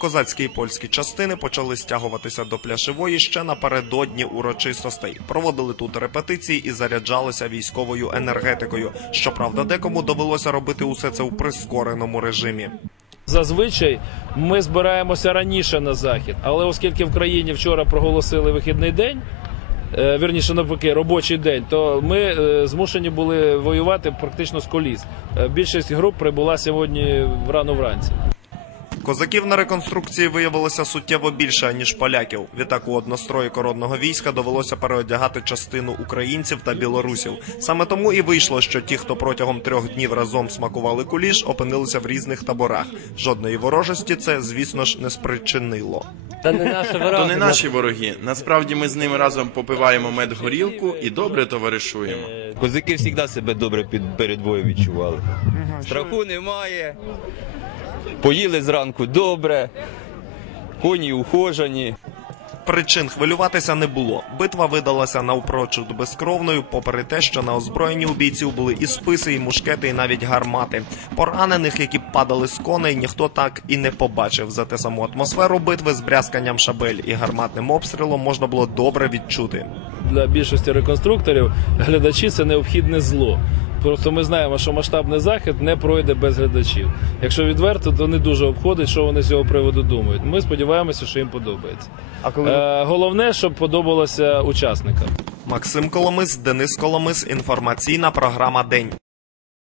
Козацькі і польські частини почали стягуватися до пляшевої ще напередодні урочистостей. Проводили тут репетиції і заряджалися військовою енергетикою. Щоправда, декому довелося робити усе це у прискореному режимі. Зазвичай ми збираємося раніше на захід, але оскільки в країні вчора проголосили вихідний день, е, вірніше навпаки, робочий день, то ми е, змушені були воювати практично з коліс. Е, Більшість груп прибула сьогодні рано вранці. Козаків на реконструкції виявилося суттєво більше ніж поляків. Відтак у однострої коронного війська довелося переодягати частину українців та білорусів. Саме тому і вийшло, що ті, хто протягом трьох днів разом смакували куліш, опинилися в різних таборах. Жодної ворожості це, звісно ж, не спричинило. Та не наша То не наші вороги. Насправді ми з ними разом попиваємо медгорілку і добре товаришуємо. Козаки завжди себе добре під перед боєм відчували. Страху немає. Поїли зранку добре, коні ухожені. Причин хвилюватися не було. Битва видалася навпрочуд безкровною, попри те, що на озброєнні у бійців були і списи, і мушкети, і навіть гармати. Поранених, які падали з коней, ніхто так і не побачив. Зате саму атмосферу битви з брязканням шабель і гарматним обстрілом можна було добре відчути. Для більшості реконструкторів глядачі це необхідне зло. Просто ми знаємо, що масштабний захід не пройде без глядачів. Якщо відверто, то не дуже обходить, що вони з цього приводу думають. Ми сподіваємося, що їм подобається. А коли Е, головне, щоб подобалося учасникам. Максим Коломис, Денис Коломис, інформаційна програма День.